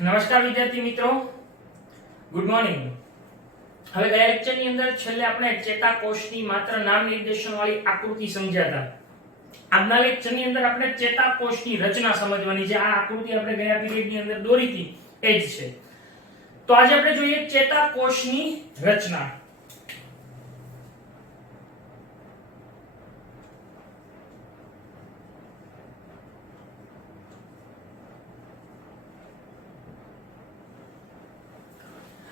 નમસ્કાર વિદ્યાર્થી મિત્રો, ગુડ મોર્નિંગ। હવે ગયા લેક્ચરની અંદર છેલ્લે આપણે ચેતાકોષની માત્ર નામ નિર્દેશન વાળી આકૃતિ સમજ્યા હતા। આજના લેક્ચરની અંદર આપણે ચેતાકોષની રચના સમજવાની છે। આ આકૃતિ આપણે ગયા પીરિયડની અંદર દોરી હતી એ જ છે। તો આજે આપણે જોઈએ ચેતાકોષની રચના।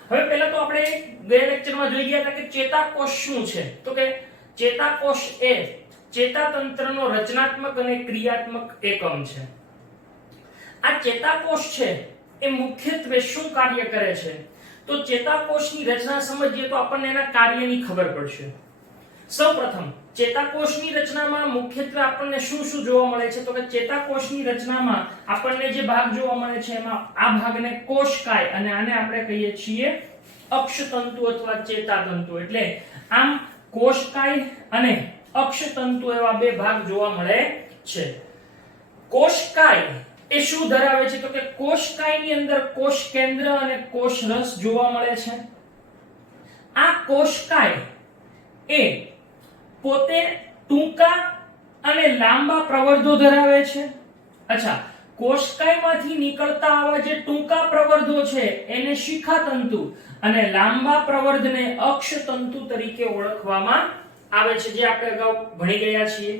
હવે પહેલા તો આપણે ગયા લેક્ચરમાં જોઈ ગયા હતા કે ચેતાકોષ શું છે। તો કે ચેતાકોષ એ ચેતાતંત્રનો રચનાત્મક અને ક્રિયાત્મક એકમ છે। આ ચેતાકોષ છે એ મુખ્યત્વે શું કાર્ય કરે છે? તો ચેતાકોષની રચના સમજીએ તો આપણને એના કાર્યની ખબર પડશે। સૌપ્રથમ ચેતાકોષની રચનામાં મુખ્યત્વે આપણને શું શું જોવા મળે છે? તો કે ચેતાકોષની રચનામાં આપણને જે ભાગ જોવા મળે છે એમાં આ ભાગને કોષકાય અને આને આપણે કહીએ છીએ અક્ષતંતુ અથવા ચેતાતંતુ। એટલે આમ કોષકાય અને અક્ષતંતુ એવા બે ભાગ જોવા મળે છે। કોષકાય એ શું ધરાવે છે? તો કે કોષકાયની અંદર કોષ કેન્દ્ર અને કોષ રસ જોવા મળે છે। આ કોષકાય એ પોતે ટૂંકા અને લાંબા પ્રવર્ધો ધરાવે છે। અચ્છા, કોષકાયમાંથી નીકળતા આવા જે ટૂંકા પ્રવર્ધો છે એને શિખાતંતુ અને લાંબા પ્રવર્ધને અક્ષતંતુ તરીકે ઓળખવામાં આવે છે, જે આપણે અગાઉ ભણી ગયા છીએ।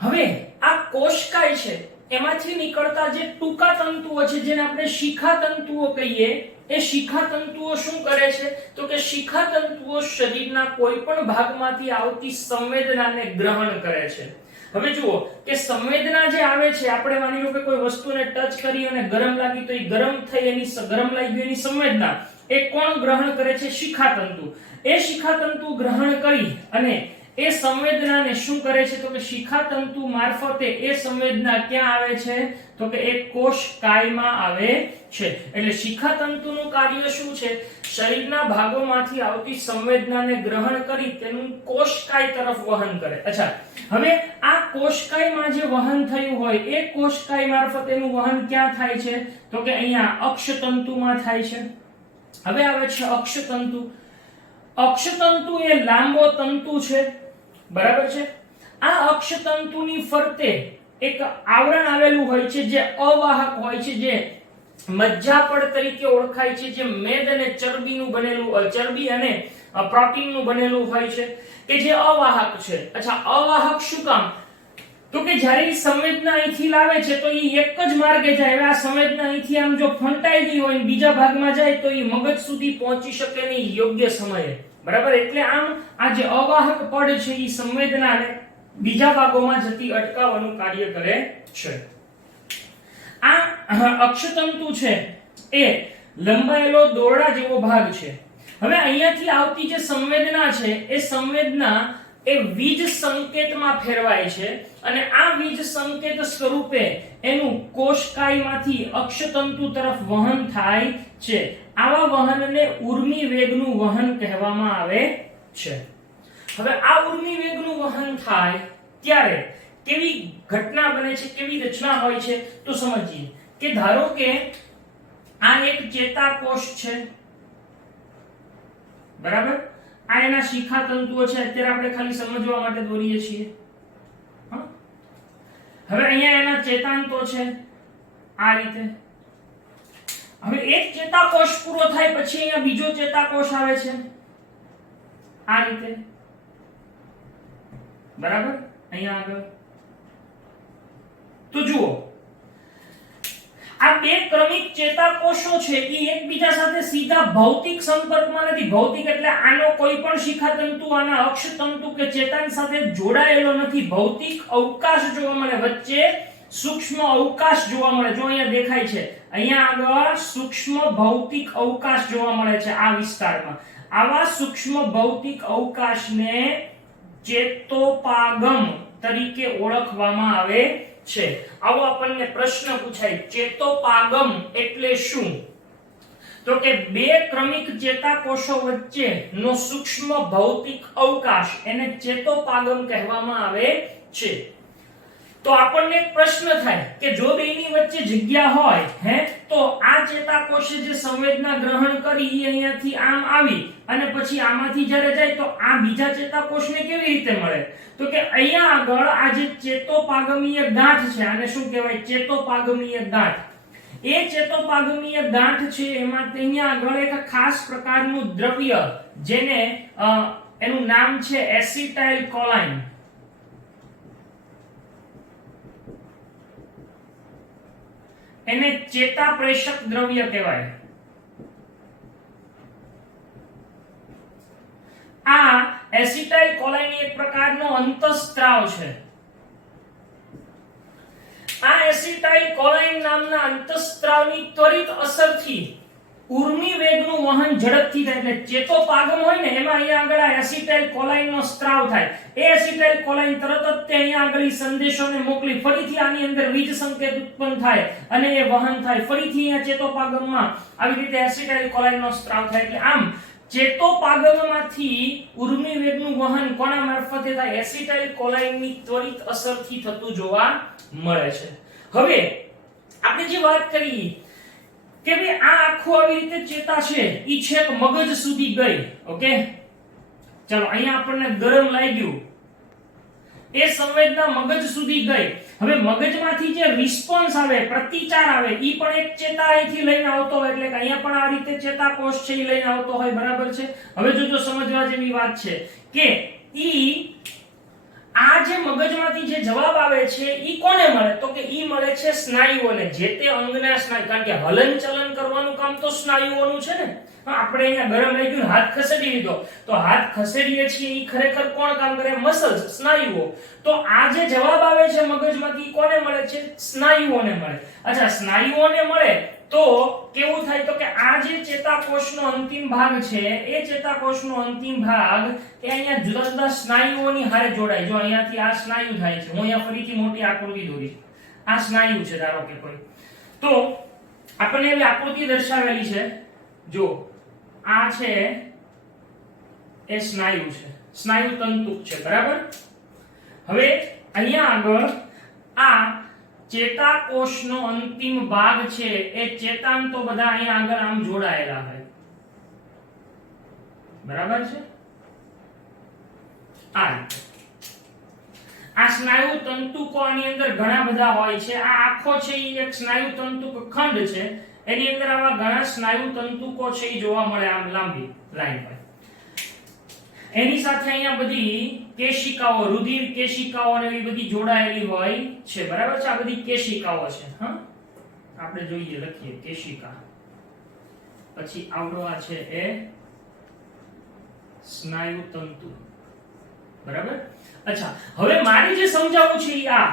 હવે આ કોષકાય છે એમાંથી નીકળતા જે ટૂંકા તંતુઓ છે જેને આપણે શિખાતંતુઓ કહીએ, એ શિખાતંતુઓ શું કરે છે? તો કે શિખાતંતુઓ શરીરના કોઈ પણ ભાગમાંથી આવતી સંવેદનાને ગ્રહણ કરે છે। હવે જુઓ કે સંવેદના જે આવે છે, આપણે માની લો કે કોઈ વસ્તુને ટચ કરી અને ગરમ લાગી તો એ ગરમ થઈ, એની ગરમ લાગી ગઈ એની સંવેદના એ કોણ ગ્રહણ કરે છે? શિખાતંતુ। એ શિખાતંતુ ગ્રહણ કરી અને એ સંવેદનાને શું કરે છે? તો કે શિખાતંતુ મારફતે એ સંવેદના ક્યાં આવે છે? તો કે એ કોષકાયમાં આવે છે। એટલે શિખાતંતુનું કાર્ય શું છે? શરીરના ભાગોમાંથી આવતી સંવેદનાને ગ્રહણ કરી તેનું કોષકાય તરફ વહન કરે। અચ્છા, હવે આ કોષકાયમાં જે વહન થયું હોય એ કોષકાય મારફતે એનું વહન ક્યાં થાય છે? તો કે અહીંયા અક્ષતંતુમાં થાય છે। હવે આવે છે અક્ષતંતુ। અક્ષતંતુ એ લાંબો તંતુ છે, બરાબર છે। આ અક્ષતંતુની ફરતે એક આવરણ આવેલું હોય છે જે અવાહક હોય છે, જે મજ્જાપડ તરીકે ઓળખાય છે, જે મેદ અને ચરબીનું બનેલું, ચરબી અને પ્રોટીનનું બનેલું હોય છે, કે જે અવાહક છે। અચ્છા, અવાહક શું કામ? તો કે જ્યારે સંવેદના અહીંથી લાવે છે તો એ એક જ માર્ગે જાય। હવે આ સંવેદના અહીંથી આમ જો ફંટાઈ ગઈ હોય ને બીજા ભાગમાં જાય તો એ મગજ સુધી પહોંચી શકે નહીં યોગ્ય સમયે, બરાબર। એટલે આમ આ જે અવાહક પડ છે એ સંવેદનાને બીજા ભાગોમાં જતી અટકાવવાનું કાર્ય કરે છે। આ અક્ષતંતુ છે એ લંબાયેલો દોરડા જેવો ભાગ છે। હવે અહીંયાથી આવતી જે સંવેદના છે એ સંવેદના એ વીજ સંકેતમાં ફેરવાય છે અને આ વીજ સંકેત સ્વરૂપે એનું કોષકાયમાંથી અક્ષતંતુ તરફ વહન થાય છે। આવા વહનને ઉર્મી વેગનું વહન કહેવામાં આવે છે। હવે આ ઉર્મી વેગનું વહન થાય ત્યારે કેવી ઘટના બને છે, કેવી રચના હોય છે? તો સમજીએ કે ધારો કે આ એક ચેતાકોષ છે, બરાબર। આ એના શિખાતંતુઓ છે, અત્યારે આપણે ખાલી સમજવા માટે દોરીએ છીએ। હવે અહીંયા એના ચેતાંતો છે આ રીતે। હવે એક ચેતાકોષ પૂરો થાય પછી અહીંયા બીજો ચેતાકોષ આવે છે આ રીતે, બરાબર। અહીંયા આગળ તો જુઓ આ બે ક્રમિક ચેતાકોષો છે એ એકબીજા સાથે સીધા ભૌતિક સંપર્કમાં નથી। ભૌતિક એટલે આનો કોઈ પણ શિખાતંતુ આના અક્ષતંતુ કે ચેતાન સાથે જોડાયેલો નથી। ભૌતિક અવકાશ જોવા મળે, વચ્ચે સૂક્ષ્મ અવકાશ જોવા મળે। જો અહીંયા દેખાય છે, અહીંયા આગળ સૂક્ષ્મ ભૌતિક અવકાશ જોવા મળે છે આ વિસ્તારમાં। આવા સૂક્ષ્મ ભૌતિક અવકાશને ચેતોપાગમ તરીકે ઓળખવામાં આવે છે। આવો આપણને પ્રશ્ન પૂછાય, ચેતોપાગમ એટલે શું? તો કે બે ક્રમિક ચેતાકોષો વચ્ચેનો સૂક્ષ્મ ભૌતિક અવકાશ એને ચેતોપાગમ કહેવામાં આવે છે। તો આપણને એક પ્રશ્ન થાય કે જો બેની વચ્ચે જગ્યા હોય તો આ આ ચેતાકોષે જે સંવેદના ગ્રહણ કરી એ અહીંયાથી આમ આવી અને પછી આમાંથી જ્યારે જાય તો આ બીજા ચેતાકોષને કેવી રીતે મળે? તો કે અહીંયા આગળ આ જે ચેતોપાગમીય ગાંઠ છે, આને શું કહેવાય? ચેતોપાગમીય ગાંઠ. એ ચેતોપાગમીય ગાંઠ છે એમાં અહીંયા આગળ એક ખાસ પ્રકારનું દ્રવ્ય જેને એનું નામ છે એસિટાઇલ કોલાઇન. એને ચેતાપ્રેષક દ્રવ્ય કહેવાય. આ એસિટાઇલ કોલાઇન એક પ્રકારનો અંતઃસ્ત્રાવ છે. આ એસિટાઇલ કોલાઇન નામના અંતઃસ્ત્રાવની ત્વરિત અસરથી ઉર્મી વેગનું વહન ઝડપથી થાય. એટલે ચેતોપાગમ હોય ને એમાં અહીંયા આગળ આ એસિટાઇલ કોલાઇનનો સ્ત્રાવ થાય. એ એસિટાઇલ કોલાઇન તરત જ તે અહીંયા આગળ સંદેશોને મોકલી ફરીથી આની અંદર વીજ સંકેત ઉત્પન્ન થાય અને એ વહન થાય ફરીથી અહીંયા ચેતોપાગમમાં આવી રીતે એસિટાઇલ કોલાઇનનો સ્ત્રાવ થાય. એટલે આમ ચેતોપાગમમાંથી ઉર્મી વેગનું વહન કોના મારફતે થાય? એસિટાઇલ કોલાઇનની ત્વરિત અસરથી થતું જોવા મળે છે. હવે આપણે જે વાત કરી કે ભાઈ આ આખો આવી રીતે ચેતા છે ઈ છેક મગજ સુધી ગઈ. ઓકે, ચાલો અહીંયા આપણને ગરમ લાગ્યું, એ સંવેદના મગજ સુધી ગઈ. હવે મગજમાંથી જે રિસ્પોન્સ આવે, પ્રતિચાર આવે, ઈ પણ એક ચેતા અહીંથી લઈને આવતો હોય. એટલે કે અહીંયા પણ આ રીતે ચેતાકોષ છે ઈ લઈને આવતો હોય. બરાબર છે? હવે જો સમજવા જેવી વાત છે કે ઈ આ જે મગજમાંથી જે જવાબ આવે છે ઈ કોને મળે? તો કે ઈ મળે છે સ્નાયુઓને, જે તે અંગના સ્નાયુ. કારણ કે હલનચલન કરવાનું કામ તો સ્નાયુઓનું છે ને. આપણે અહીંયા ગરમ લઈ ગયું, હાથ ખસેડી લીધો, તો હાથ ખસેડીએ છીએ ઈ ખરેખર કોણ કામ કરે? મસલ્સ, સ્નાયુઓ. તો આ જે જવાબ આવે છે મગજમાંથી કોને મળે છે? સ્નાયુઓને મળે. અચ્છા, સ્નાયુઓને મળે તો કેવું થાય? તો કે આ જે ચેતાકોષનો અંતિમ ભાગ છે એ ચેતાકોષનો અંતિમ ભાગ એ અહીંયા જુદા જુદા સ્નાયુઓની હારે જોડાય. જો અહીંયાથી આ સ્નાયુ થાય છે, હું અહીંયા ફરીથી મોટી આકૃતિ દોરીશ. આ સ્નાયુ છે ધારો કે કોઈ, તો આપણને એવી આકૃતિ દર્શાવેલી છે. જો આ છે એ સ્નાયુ છે, સ્નાયુ તંતુ છે. બરાબર? હવે અહીંયા આગળ આ ચેતાકોષનો અંતિમ ભાગ છે એ ચેતાંતો બધા અહીંયા આગળ આમ જોડાયેલા હોય. બરાબર છે? આ સ્નાયુ તંતુકો આની અંદર ઘણા બધા હોય છે. આ આખો છે એ એક સ્નાયુ તંતુક ખંડ છે. એની અંદર આવા ઘણા સ્નાયુ તંતુકો છે એ જોવા મળે આમ લાંબી લાઈન પર. એની સાથે અહીંયા બધી કેશિકાઓ, રુધિર કેશિકાઓ ને એવી બધી જોડાયેલી હોય છે. બરાબર છે? આ બધી કેશિકાઓ છે. હા, આપણે જોઈએ, લખીએ કેશિકા. પછી આવડો આ છે એ સ્નાયુ તંતુ. બરાબર? અચ્છા, હવે મારે જે સમજાવવું છે આ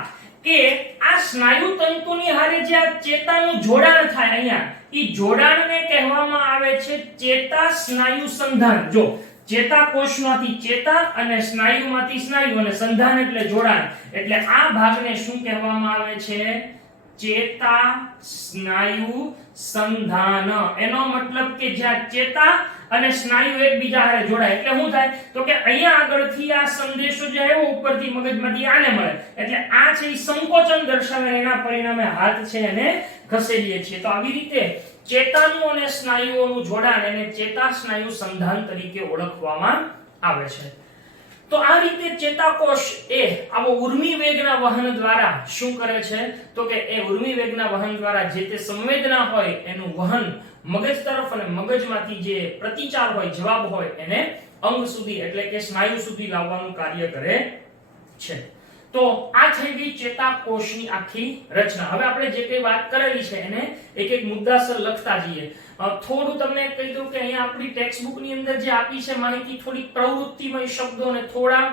કે આ સ્નાયુ તંતુની હારે જે આ ચેતાનું જોડાણ થાય અહીંયા, ઈ જોડાણને કહેવામાં આવે છે ચેતા સ્નાયુ સંધાન. જો ચેતાકોષમાંથી ચેતા અને સ્નાયુમાંથી સ્નાયુ, અને સંધાન એટલે જોડાણ. એટલે આ ભાગને શું કહેવામાં આવે છે? ચેતા સ્નાયુ સંધાન. એનો મતલબ કે જ્યાં ચેતા અને સ્નાયુ એકબીજા હારે જોડાય એટલે શું થાય? તો કે અહીંયા આગળથી આ સંદેશો જે આવ્યો ઉપરથી મગજમાંથી આને મળે, એટલે આ છે ઈ સંકોચન દર્શાવે, એના પરિણામે હાથ છે એને ખસેડીએ છીએ. તો આવી રીતે ચેતાનું અને સ્નાયુઓનું જોડાણ એને ચેતા સ્નાયુ સંધાન તરીકે ઓળખવામાં આવે છે. તો આ રીતે ચેતાકોષ એ આવો ઉર્મી વેગના વહન દ્વારા શું કરે છે? તો કે એ ઉર્મી વેગના વહન દ્વારા જે તે સંવેદના હોય એનું વહન મગજ તરફ અને મગજમાંથી જે પ્રતિચાર હોય, જવાબ હોય, એને અંગ સુધી એટલે કે સ્નાયુ સુધી લાવવાનું કાર્ય કરે છે. તો આ થઈ ગઈ ચેતાકોષની આખી રચના. હવે આપણે જે કંઈ વાત કરેલી છે એને એક એક મુદ્દાસર લખતા જઈએ. થોડું તમને કહી દઉં કે અહીંયા આપણી ટેક્સ્ટ બુક ની અંદર જે આપી છે માહિતી થોડી પ્રવૃત્તિમય શબ્દો અને થોડા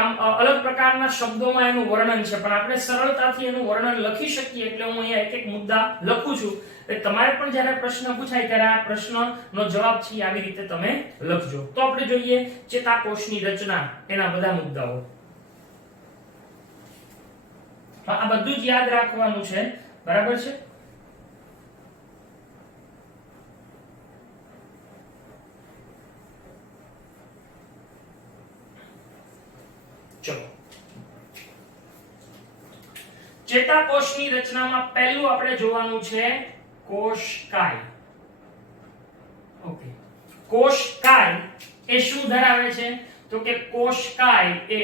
આમ અલગ પ્રકારના શબ્દોમાં એનું વર્ણન છે, પણ આપણે સરળતાથી એનું વર્ણન લખી શકીએ એટલે હું અહીંયા એક એક મુદ્દા લખું છું. તમારે પણ જ્યારે પ્રશ્ન પૂછાય ત્યારે આ પ્રશ્નનો જવાબ છે આવી રીતે તમે લખજો. તો આપણે જોઈએ ચેતાકોષની રચના, એના બધા મુદ્દાઓ. આ બધું જ યાદ રાખવાનું છે. બરાબર છે? ચલો, ચેતાકોષની રચનામાં પહેલું આપણે જોવાનું છે કોષકાય. ઓકે, કોષકાય એ શું ધરાવે છે? તો કે કોષકાય એ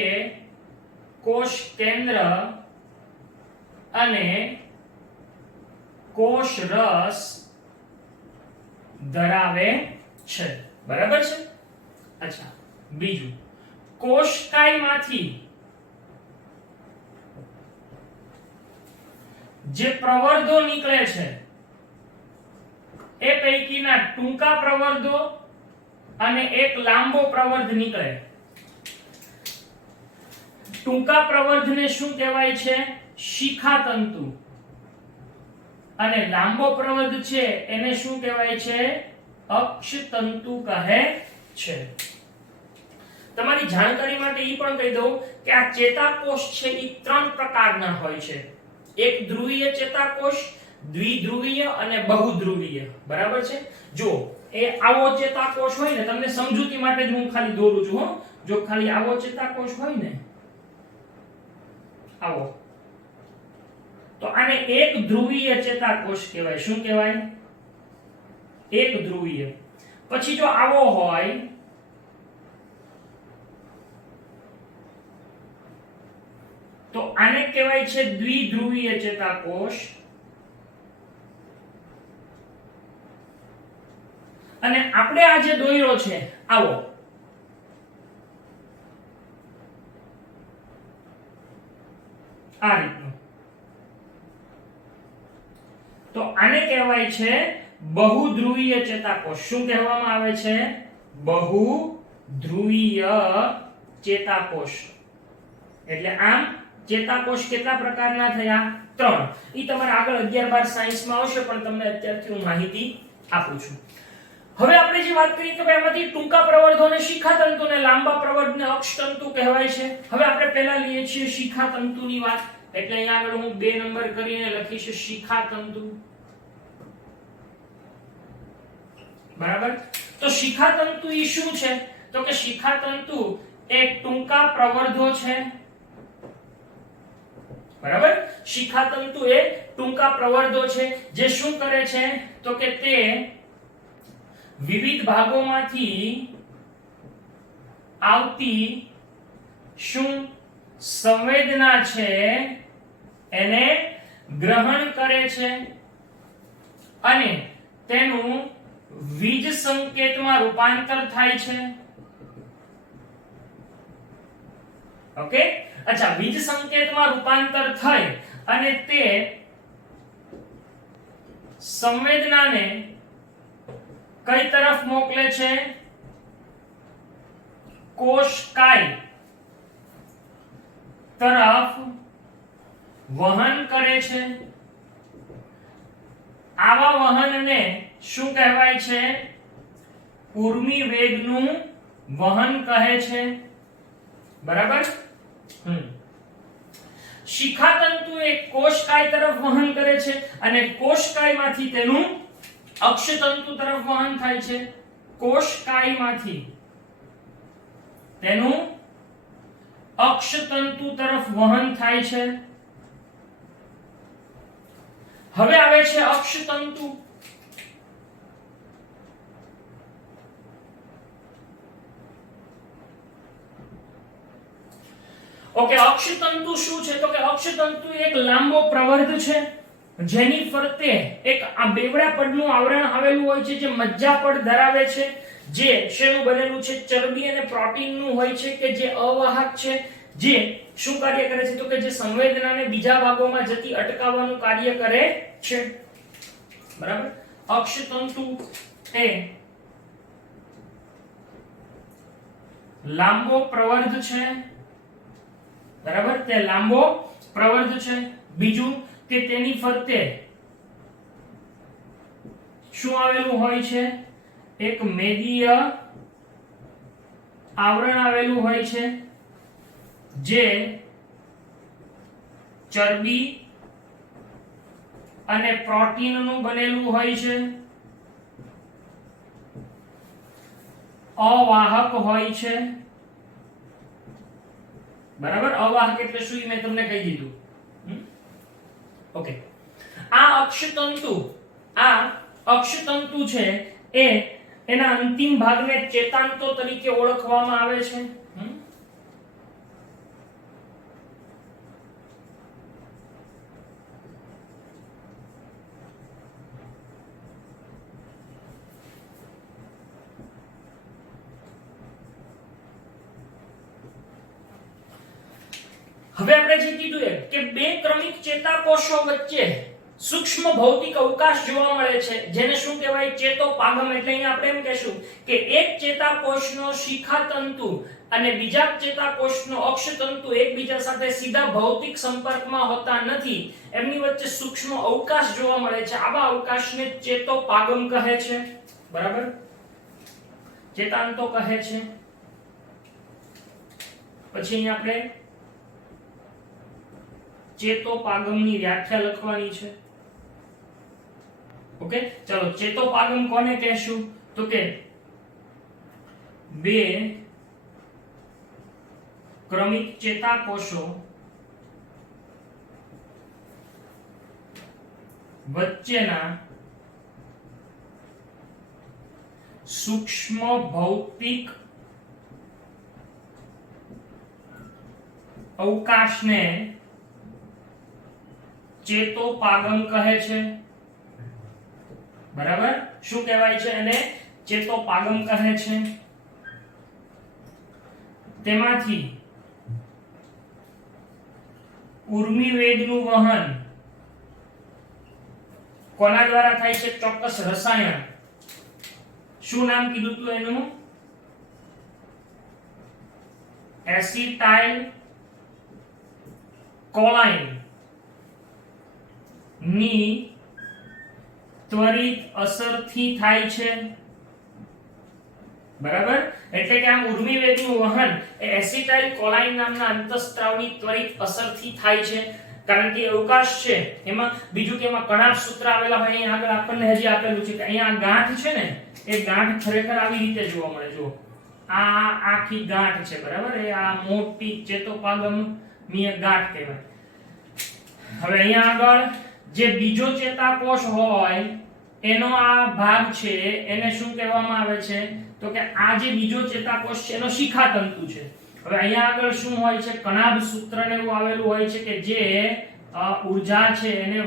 કોષ કેન્દ્ર અને કોષ રસ ધરાવે છે. બરાબર છે? અચ્છા, બીજું, કોષકાયમાંથી જે પ્રવર્ધો નીકળે છે એ પૈકીના ટૂંકા પ્રવર્ધો અને એક લાંબો પ્રવર્ધ નીકળે. ટૂંકા પ્રવર્ધને શું કહેવાય છે? શિખાતંતુ. અને લાંબો પ્રવર્ધ છે એને શું કહેવાય છે? અક્ષતંતુ કહે છે. તમારી જાણકારી માટે એ પણ કહી દઉં કે આ ચેતાકોષ છે એ 3 પ્રકારના હોય છે. એક ધ્રુવીય ચેતાકોષ, દ્વિધ્રુવીય અને બહુધ્રુવીય. બરાબર છે? જો એ આવો ચેતાકોષ હોય ને, તમને સમજૂતી માટે જ હું ખાલી દોરું છું હો. જો ખાલી આવો ચેતાકોષ હોય ને, આવો, તો આને એક ધ્રુવીય ચેતાકોષ કહેવાય. શું કહેવાય? એક ધ્રુવીય. પછી જો આવો હોય તો આને કહેવાય છે દ્વિધ્રુવીય ચેતાકોષ. અને આપણે આ જે દોયરો છે આવો, આ રીતનો, તો આને કહેવાય છે બહુધ્રુવીય ચેતાકોષ. શું કહેવામાં આવે છે? બહુધ્રુવીય ચેતાકોષ. એટલે આમ ચેતાકોષ કેટલા પ્રકારના થયા? 3. ઈ તમારે આગળ 11-12 સાયન્સમાં આવશે, પણ તમને અત્યારથી હું માહિતી આપું છું. હવે આપણે જે વાત કરી કે ભાઈ આમાંથી ટૂંકા પ્રવર્ધોને શિખાતંતુ ને લાંબા પ્રવર્ધને અક્ષતંતુ કહેવાય છે. હવે આપણે પહેલા લઈએ છીએ શિખાતંતુની વાત. એટલે અહીંયા આગળ હું 2 નંબર કરીને લખીશ શિખાતંતુ. બરાબર? તો શિખાતંતુ ઈ શું છે? તો કે શિખાતંતુ એ ટૂંકા પ્રવર્ધો છે. બરાબર? શિખાતંતુ એ ટૂંકા પ્રવર્ધો છે જે શું કરે છે? તો કે તે વિવિધ ભાગોમાંથી આવતી શું સંવેદના છે એને ગ્રહણ કરે છે અને તેનું વીજ સંકેતમાં રૂપાંતર થાય છે. ઓકે? અચ્છા, વીજ સંકેતમાં રૂપાંતર થઈ અને તે સંવેદનાને કઈ તરફ મોકલે છે? કોષકાય તરફ વહન કરે છે. આવા વહનને શું કહેવાય છે? ઉર્મી વેગનું વહન કહે છે. બરાબર? શિખાતંતુ એ કોષકાય તરફ વહન કરે છે અને કોષકાયમાંથી તેનું અક્ષતંતુ તરફ વહન થાય છે. કોષકાયમાંથી તેનું અક્ષતંતુ તરફ વહન થાય છે. હવે આવે છે અક્ષતંતુ. ઓકે, અક્ષતંતુ શું છે? તો કે અક્ષતંતુ એક લાંબો પ્રવર્ધ છે જેની ફરતે એક આ બેવડા પડનું આવરણ આવેલું હોય છે જે મજ્જાપડ ધરાવે છે, જે શેનું બનેલું છે? ચરબી અને પ્રોટીનનું હોય છે, કે જે અવાહક છે, જે શું કાર્ય કરે છે? તો કે જે સંવેદનાને બીજા ભાગોમાં જતી અટકાવવાનું કાર્ય કરે છે. બરાબર? અક્ષતંતુ એ લાંબો પ્રવર્ધ છે. બરાબર? તે લાંબો પ્રવર્ધ છે. બીજું કે તેની ફરતે શું આવેલું હોય છે? એક મેદીય આવરણ આવેલું હોય છે જે ચરબી અને પ્રોટીનનું બનેલું હોય છે. અવાહક હોય છે. બરાબર? અવાહક એટલે શું મેં તમને કહી દીધું. ઓકે, આ અક્ષતંતુ આ અક્ષતંતુ છે એ એના અંતિમ ભાગને ચેતાંતો તરીકે ઓળખવામાં આવે છે. હવે આપણે જે કીધું એ કે બે ક્રમિક ચેતાકોષો વચ્ચે સૂક્ષ્મ ભૌતિક અવકાશ જોવા મળે છે જેને શું કહેવાય ચેતોપાગમ. એટલે અહીંયા આપણે એમ કહેશું કે એક ચેતાકોષનો શિખાતંતુ અને બીજા ચેતાકોષનો અક્ષતંતુ એકબીજા સાથે સીધા ભૌતિક સંપર્કમાં હોતા નથી, એમની વચ્ચે સૂક્ષ્મ અવકાશ જોવા મળે છે. આવા અવકાશને ચેતોપાગમ કહે છે. બરાબર, ચેતાંતો કહે છે. પછી અહીંયા આપણે ચેતોપાગમની વ્યાખ્યા લખવાની છે. ઓકે, ચલો ચેતોપાગમ કોને કહેશું? તો કે બે ક્રમિક ચેતાકોષો વચ્ચેના સૂક્ષ્મ ભૌતિક અવકાશને ચેતોપાગમ કહે છે. બરાબર, શું કહેવાય છે? એને ચેતોપાગમ કહે છે. તેમાંથી ઉર્મિવેગનું વહન કોના દ્વારા થાય છે? ચોક્કસ રસાયણ. શું નામ કીધું તું એનું? એસિટાઇલ કોલાઇન ની ત્વરિત અસરથી થાય છે. બરાબર, એટલે કે આમ ઉર્મિવેગનું વહન એ એસિટાઇલ કોલાઇન નામના અંતઃસ્ત્રાવની ત્વરિત અસરથી થાય છે. કારણ કે અવકાશ છે એમાં બીજું કે એમાં કણાભ સૂત્ર આવેલા હોય. અહીં આગળ આપણને હજી આપેલું છે કે અહીંયા ગાંઠ છે ને, એ ગાંઠ ખરેખર આવી રીતે જોવા મળે. જો આ આખી ગાંઠ છે. બરાબર, એ આ મોટી ચેતોપાગમની ગાંઠ કહેવાય. હવે અહીંયા આગળ જે બીજો ચેતાકોષ હોય એનો આ ભાગ છે એને શું કહેવામાં આવે છે? તો કે આ જે બીજો ચેતાકોષ છે એનો શિખાતંતુ છે. હવે અહીંયા આગળ શું હોય છે? કણાભ સૂત્ર ને એવું આવેલું હોય છે કે જે ઊર્જા છે એને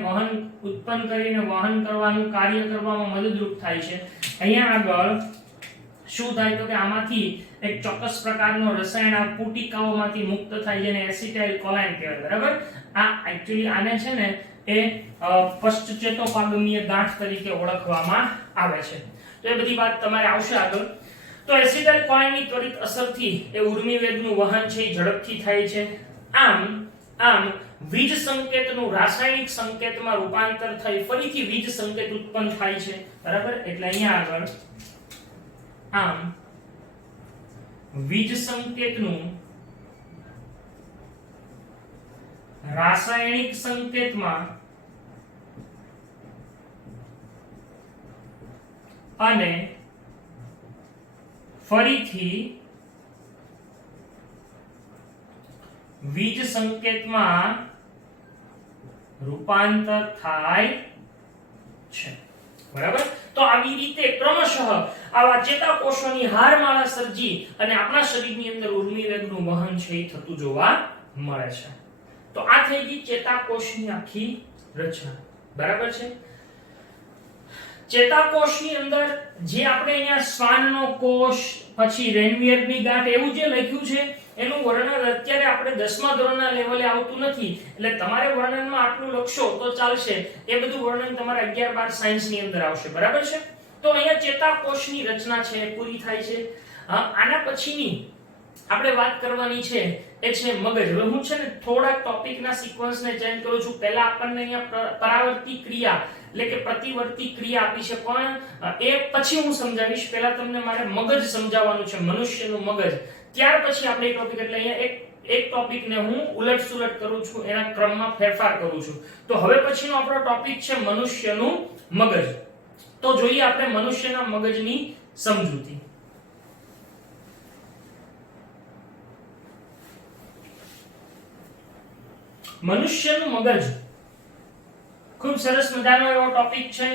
ઉત્પન્ન કરીને વહન કરવાનું કાર્ય કરવામાં મદદરૂપ થાય છે. અહીંયા આગળ શું થાય? તો કે આમાંથી એક ચોક્કસ પ્રકારનો રસાયણ આ પુટિકાઓમાંથી મુક્ત થાય જેને એસિટાઇલ કોલાઇન કહેવાય. બરાબર, આ એક્ચ્યુઅલી આને છે ને એ પશ્ચચેતોપાગમીય ગાંઠ તરીકે ઓળખવામાં આવે છે. તો એ બધી વાત તમારે આવશે આગળ. તો એસિટાઇલ કોલાઇનની ત્વરિત અસરથી એ ઉર્મિવેગનું વહન છે એ ઝડપથી થાય છે. આમ વીજ સંકેતનું રાસાયણિક સંકેતમાં રૂપાંતર થઈ ફરીથી વીજ સંકેત ઉત્પન્ન થાય છે. બરાબર, એટલે અહીંયા આગળ આમ વીજ સંકેતનું રાસાયણિક સંકેતમાં અને ફરીથી વીજ સંકેતમાં રૂપાંતર થાય છે. બરાબર, તો આવી રીતે ક્રમશઃ આવા ચેતાકોષોની હારમાળા સર્જી અને આપણા શરીરની અંદર ઉર્મિવેગનું વહન છે એ થતું જોવા મળે છે. તો આ થઈ ગઈ ચેતાકોષની આખી રચના. બરાબર છે. ચેતાકોષની અંદર જે આપણે અહીંયા શ્વાનનો કોષ, પછી રેનવીયરની ગાંઠ એવું જે લખ્યું છે એનું વર્ણન અત્યારે આપણે 10મા ધોરણના લેવલે આવતું નથી. એટલે તમારે વર્ણનમાં આટલું લખશો તો ચાલશે. એ બધું વર્ણન તમારે 11-12 સાયન્સની અંદર આવશે. બરાબર છે. તો અહીંયા ચેતાકોષની રચના છે પૂરી થાય છે. આના પછીની આપણે વાત કરવાની છે એ છે મગજ. હવે હું છે ને થોડાક ટોપિકના સિક્વન્સને ચેન્જ કરું છું. પહેલા આપણને અહીંયા પરાવર્તી ક્રિયા એટલે કે પ્રતિવર્તી ક્રિયા આપી છે, પણ એ પછી હું સમજાવીશ. પહેલા તમને મારે મગજ સમજાવવાનું છે, મનુષ્યનું મગજ. ત્યાર પછી આપણે એક ટોપિક એટલે અહીંયા એક ટોપિકને હું ઉલટ સુલટ કરું છું, એના ક્રમમાં ફેરફાર કરું છું. તો હવે પછીનો આપણો ટોપિક છે મનુષ્યનું મગજ. તો જોઈએ આપણે મનુષ્યના મગજની સમજૂતી. મનુષ્યનું મગજ ખૂબ સરસ મજાનો એવો ટોપિક છે.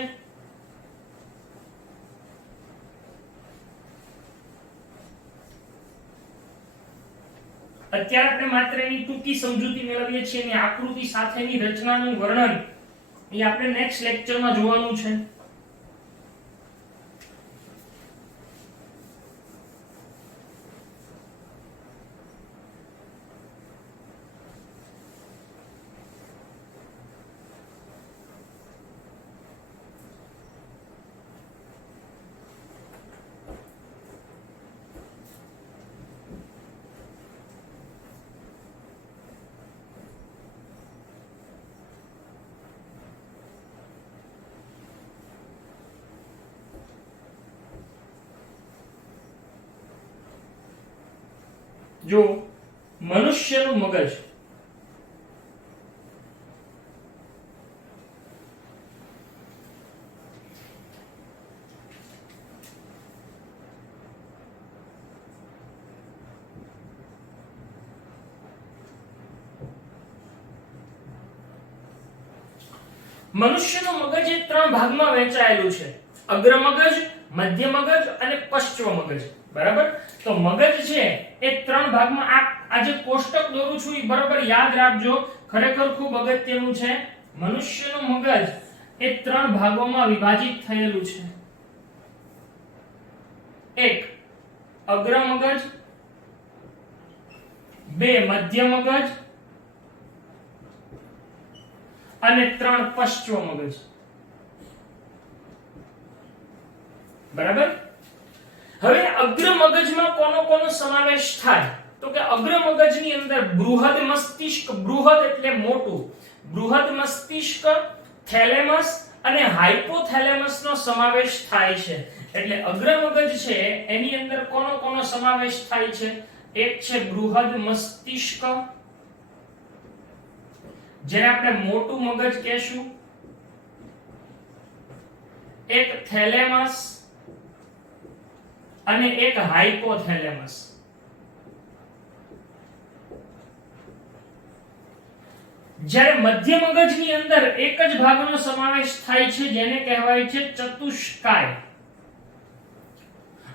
અત્યારે આપણે માત્ર એની ટૂંકી સમજૂતી મેળવીએ છીએ અને આકૃતિ સાથેની રચનાનું વર્ણન એ આપણે નેક્સ્ટ લેક્ચરમાં જોવાનું છે. જો મનુષ્યનું મગજ મનુષ્યનું મગજ એ ત્રણ ભાગમાં વહેંચાયેલું છે. અગ્ર મગજ, મધ્ય મગજ અને પશ્ચ મગજ. બરાબર? તો મગજ છે એ ત્રણ ભાગમાં આ જે કોષ્ટક દોરું છું એ બરાબર યાદ રાખજો, ખરેખર ખૂબ અગત્યનું છે. મનુષ્યનું મગજ એ ત્રણ ભાગોમાં વિભાજિત થયેલું છે. એક અગ્ર મગજ, બે મધ્ય મગજ અને ત્રણ પશ્ચ મગજ. બરાબર? હવે અગ્ર મગજમાં કોનો સમાવેશ થાય? તો કે અગ્ર મગજની અંદર બૃહદ મસ્તિષ્ક, બૃહદ એટલે મોટું, બૃહદ મસ્તિષ્ક, થેલેમસ અને હાઇપોથેલેમસ નો સમાવેશ થાય છે. એટલે અગ્ર મગજ છે એની અંદર કોનો સમાવેશ થાય છે? એક છે બૃહદ મસ્તિષ્ક, જેને આપણે મોટું મગજ કહેશું, એક થેલેમસ અને એક હાઇપોથેલેમસ. જ્યારે મધ્ય મગજની અંદર એક જ ભાગનો સમાવેશ થાય છે જેને કહેવાય છે ચતુષ્કાય,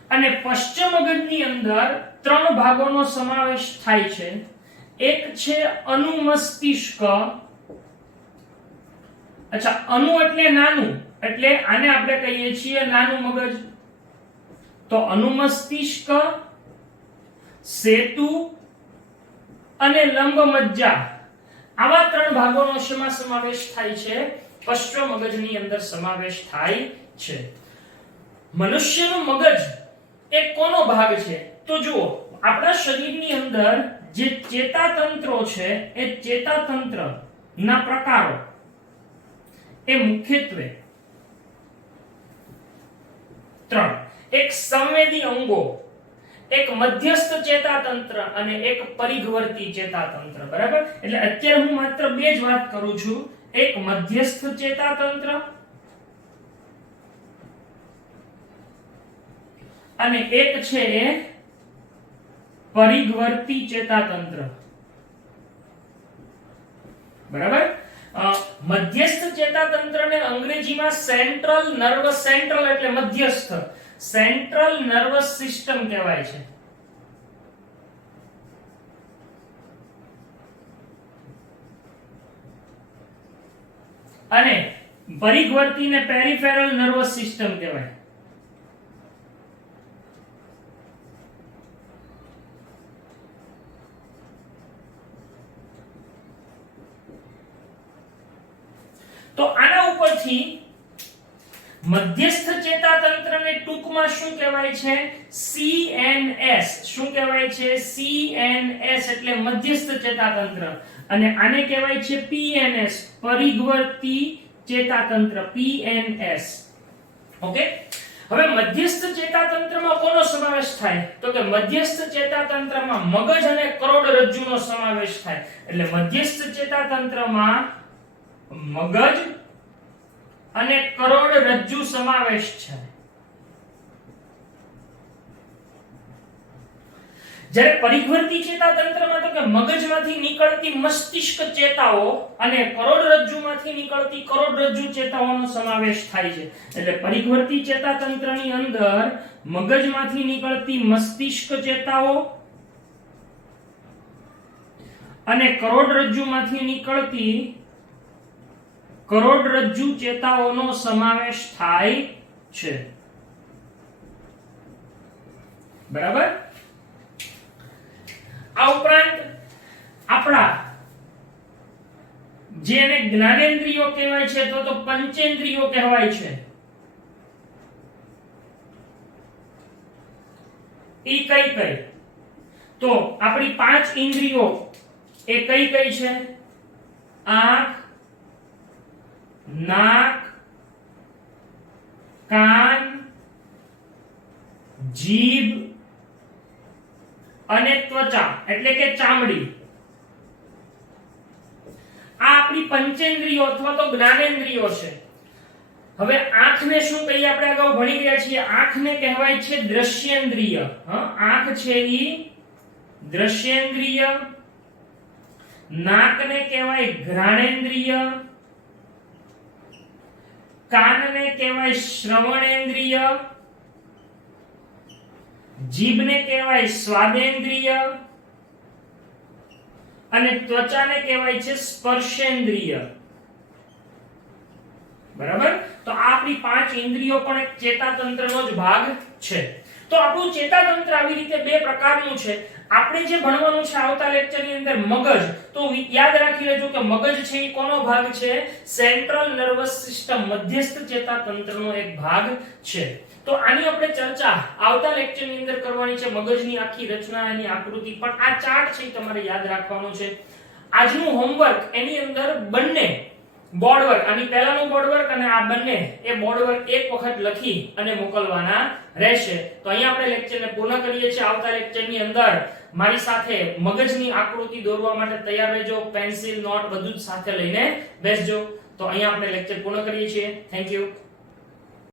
અને પશ્ચિમ મગજની અંદર ત્રણ ભાગોનો સમાવેશ થાય છે. એક છે અનુમસ્તિષ્ક. અચ્છા, અનુ એટલે નાનું, એટલે આને આપણે કહીએ છીએ નાનું મગજ. તો અનુમસ્તિષ્ક, સેતુ અને લંબમજ્જા, આવા ત્રણ ભાગોનો સમાવેશ થાય છે. પશ્ચિમ મગજની અંદર સમાવેશ થાય છે. મનુષ્યનું મગજ એ કોનો ભાગ છે? તો જુઓ, આપણા શરીરની અંદર જે ચેતાતંત્રો છે એ ચેતાતંત્ર ના પ્રકારો એ મુખ્યત્વે ત્રણ. એક સંવેદી અંગો, એક મધ્યસ્થ ચેતાતંત્ર અને એક પરિઘવર્તી ચેતાતંત્ર. બરાબર? એટલે અત્યારે હું માત્ર બે જ વાત કરું છું. એક મધ્યસ્થ ચેતાતંત્ર અને એક છે પરિઘવર્તી ચેતાતંત્ર. બરાબર? મધ્યસ્થ ચેતાતંત્રને અંગ્રેજીમાં સેન્ટ્રલ નર્વસ, સેન્ટ્રલ એટલે મધ્યસ્થ, સેન્ટ્રલ નર્વસ સિસ્ટમ કહેવાય છે. અને પરિઘવર્તીને પેરિફેરલ નર્વસ સિસ્ટમ કહેવાય. તો આના ઉપરથી મધ્યસ્થ ચેતાતંત્રને ટૂંકમાં શું કહેવાય છે? CNS. શું કહેવાય છે? CNS એટલે મધ્યસ્થ ચેતાતંત્ર. અને આને કહેવાય છે PNS, પરિઘવર્તી ચેતાતંત્ર. PNS. ઓકે? હવે મધ્યસ્થ ચેતાતંત્રમાં કોનો સમાવેશ થાય? તો કે મધ્યસ્થ ચેતાતંત્રમાં મગજ અને કરોડરજ્જુનો સમાવેશ થાય. એટલે મધ્યસ્થ ચેતાતંત્રમાં મગજ અને કરોડરજ્જુ સમાવેશ છે. જ્યારે પરિઘવર્તી ચેતાતંત્રમાં તો કે મગજમાંથી નીકળતી મસ્તિષ્ક ચેતાઓ અને કરોડરજ્જુમાંથી નીકળતી કરોડરજ્જુ ચેતાઓનો સમાવેશ થાય છે. એટલે પરિઘવર્તી ચેતાતંત્રની અંદર મગજમાંથી નીકળતી મસ્તિષ્ક ચેતાઓ અને કરોડરજ્જુમાંથી નીકળતી કરોડરજ્જુ ચેતાઓનો સમાવેશ થાય છે. બરાબર. આ ઉપરાંત આપણા જેને જ્ઞાનેન્દ્રિયો કહેવાય છે તો પંચેન્દ્રિયો કહેવાય છે. ઈ કઈ કઈ? તો આપણી 5 ઇન્દ્રિયો એ કઈ કઈ છે? આંખ, નાક, કાન, જીભ અને ત્વચા એટલે કે ચામડી. આ આપણી પંચેન્દ્રિયો અથવા તો જ્ઞાનેન્દ્રિયો છે. હવે આંખને શું કહીએ? આપણે અગાઉ ભણી ગયા છીએ. આંખને કહેવાય છે દ્રશ્યેન્દ્રિય. આંખ છે ઈ દ્રશ્યેન્દ્રિય. નાકને કહેવાય ઘ્રાણેન્દ્રિય. કાનને કહેવાય શ્રવણેન્દ્રિય. જીભને કહેવાય સ્વાદેન્દ્રિય અને ત્વચાને કહેવાય છે સ્પર્શેન્દ્રિય. બરાબર. તો આ આપણી 5 ઇન્દ્રિયો પણ એક ચેતાતંત્રનો જ ભાગ છે. તો આપણું ચેતાતંત્ર આવી રીતે બે પ્રકારનું છે. આપણે જે ભણવાનું છે આવતા લેક્ચરની અંદર મગજ, તો યાદ રાખી લેજો કે મગજ છે એ કોનો ભાગ છે? સેન્ટ્રલ નર્વસ સિસ્ટમ, મધ્યસ્થ ચેતાતંત્રનો એક ભાગ છે. તો આની આપણે ચર્ચા આવતા લેક્ચરની અંદર કરવાની છે. મગજની આખી રચના, એની આકૃતિ, પણ આ ચાર્ટ છે તમારે યાદ રાખવાનો છે. આજનું હોમવર્ક એની અંદર બંને બોર્ડ વર્ક, આની પહેલાનું બોર્ડ વર્ક અને આ બંને એ બોર્ડ વર્ક એક વખત લખી અને મોકલવાના રહેશે. તો અહીંયા આપણે લેક્ચરને પૂર્ણ કરીએ છીએ. આવતા લેક્ચરની અંદર મારી સાથે મગજની આકૃતિ દોરવા માટે તૈયાર રહેજો. પેન્સિલ, નોટ બધું જ સાથે લઈને બેસજો. તો અહીંયા આપણે લેક્ચર પૂર્ણ કરીએ છીએ. Thank you.